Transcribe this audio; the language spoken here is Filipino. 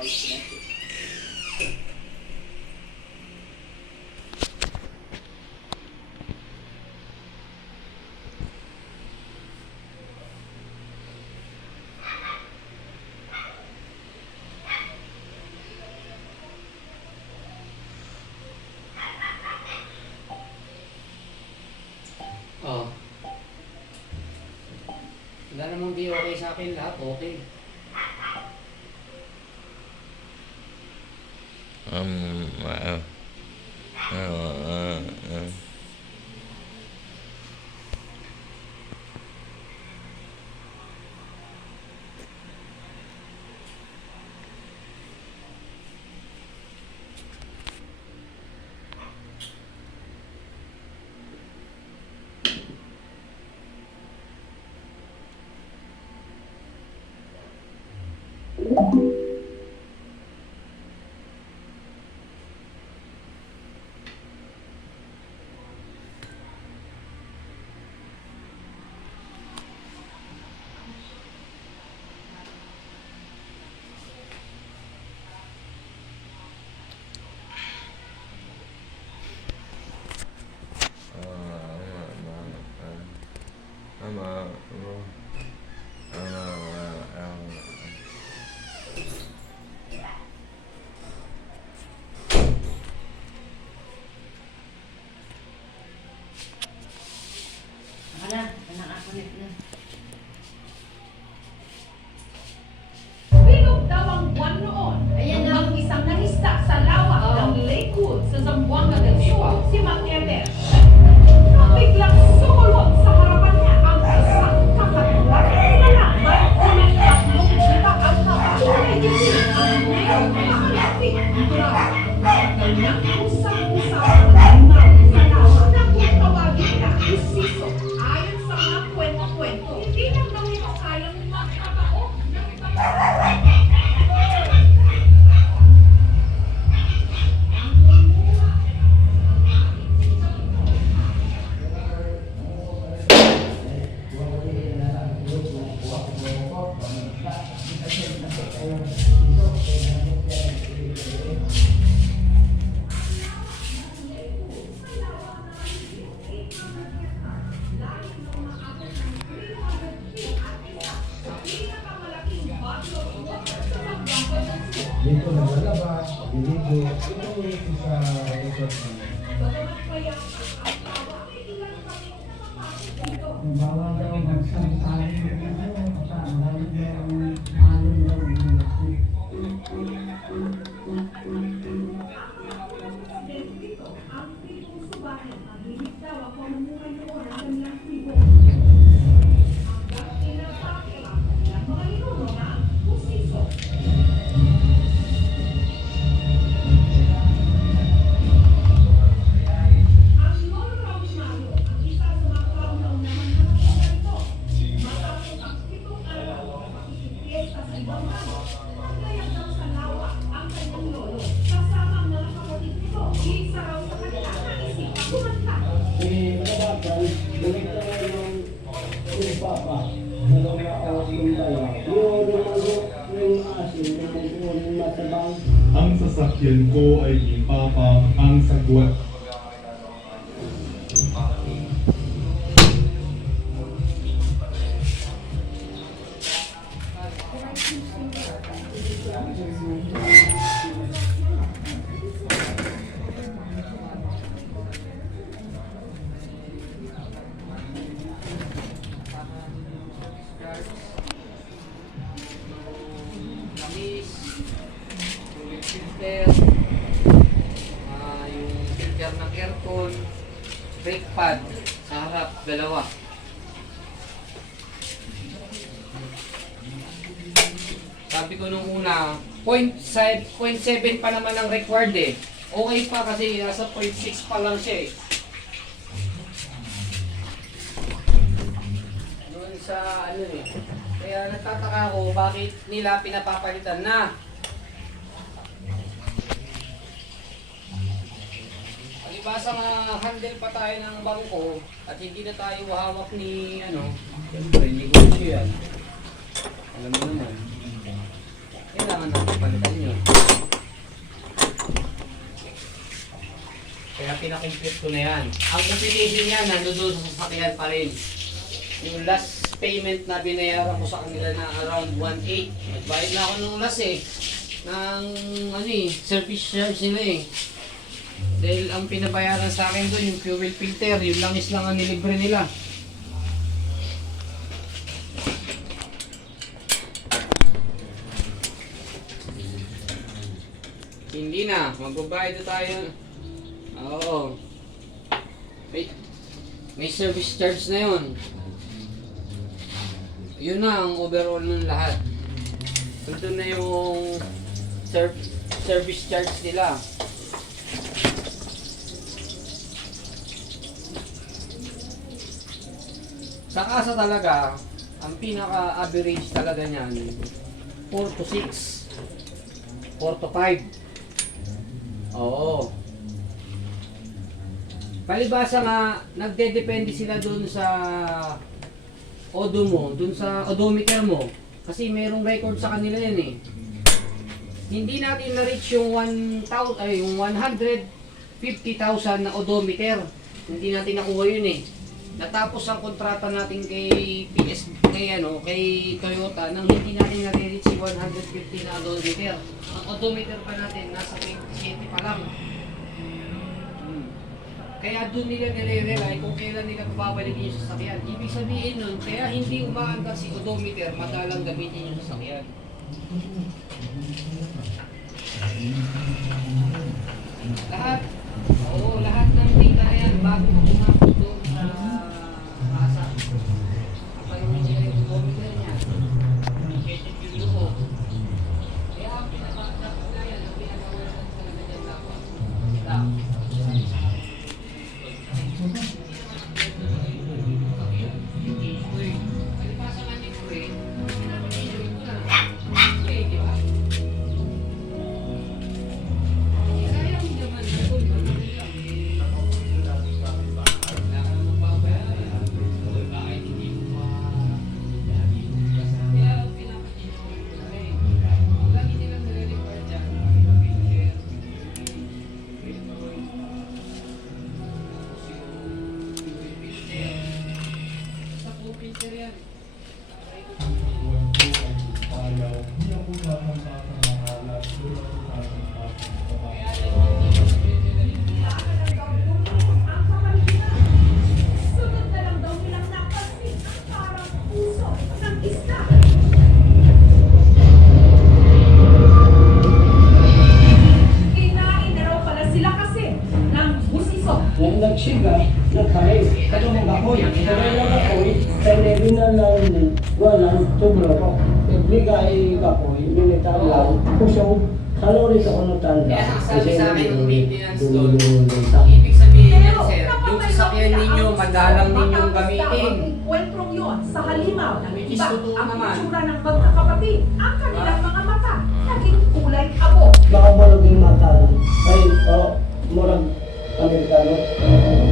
Oh. Wala namang di okay sa akin lahat, okay. Wow. Bilog daw ang buwan noon. Ang isang nangista sa lawa ng Lakewood sa Zamboanga del Sur, si Matebe. Biglang sumulot sa harapan niya ang isang kakatuwa. May unang tatlong kita ang haba. Medyo ang ngayon makalapit. Nang usap-usap sa lawa na kung tawagin na isiso. Ayon sa mga kwento-kwento, hindi lang daw ito kayang magkatao ng Dito naglalabas, dito, ito yung sa resort namin. Bawal daw magsasabi ng ano, kasama yung alon daw yung Ang sasakyan ko ay ipapa ang sagwat. Yung filter ng aircon, brake pad sa harap, dalawa. Sabi ko nung una, 0.7 pa naman ang required eh. Okay pa kasi nasa 0.6 pa lang siya eh. Doon sa ano eh. Kaya nagtataka ako bakit nila pinapapalitan na. Palibasa nga handle pa tayo ng bangko at hindi na tayo hawak ni ano. Siyempre, negosyo yan. Alam mo naman. Kailangan natin palitan yun. pinakomplete ko na yan. Ang competition niya, nandoon sa sasakyan pa rin. Yung last payment na binayaran ko sa kanila na around 1.8. Nagbayad na ako nung last ng service charge nila Dahil ang pinabayaran sa akin doon, yung fuel filter, yung langis lang ang nilibre nila. Hindi na, magbabayad na tayo. Oo. May service charge na yun. Yun na ang overall ng lahat. Ito na yung service charge nila. Sa kasa talaga, ang pinaka-average talaga niyan, 4 to 6. 4 to 5. Oo. Palibasa nga, nagdedepende sila dun sa odo mo, dun sa odometer mo. Kasi mayroong record sa kanila yan Hindi natin na-reach yung 150,000 na odometer. Hindi natin nakuha yun Natapos ang kontrata natin kay kay Toyota nang hindi natin na-reach yung 150 na odometer. Ang odometer pa natin nasa 27 pa lang. Kaya doon nila nire-rely kung kailan nila babalik yung sasakyan. Ibig sabihin nun, kaya hindi umaandar si odometer, madalang gamitin yung sasakyan. Lahat ng data na yan bago umabot doon sa kasa. Kapag nila yung odometer niya, check yung loob. Kaya ang pinaka-dapat na yan, ang pinaka-dapat talaga dyan dapat. Sunod na lang daw nilang napansin ang parang puso ng isda. Kinain na raw pala sila kasi ng busiso. Nang nagsiga, nagkain. Katong ako'y, pero yung ako'y, sa na lang, walang tubro ko. Ibigay ako'y, militar lang, pusong, kalori sa kuno tanda. Kaya sabi sa akin ng maintenance doon, ibig sabihin yan sir, yung sasakyan ninyo, madalang ninyong gamitin. Kwentrong yun sa halimaw ng Which is iba. totoo Ang naman. itsura ng magkakapatid, ang kanilang mga mata, naging kulay abo. Baka mo naging mata, ay, murag Amerikano.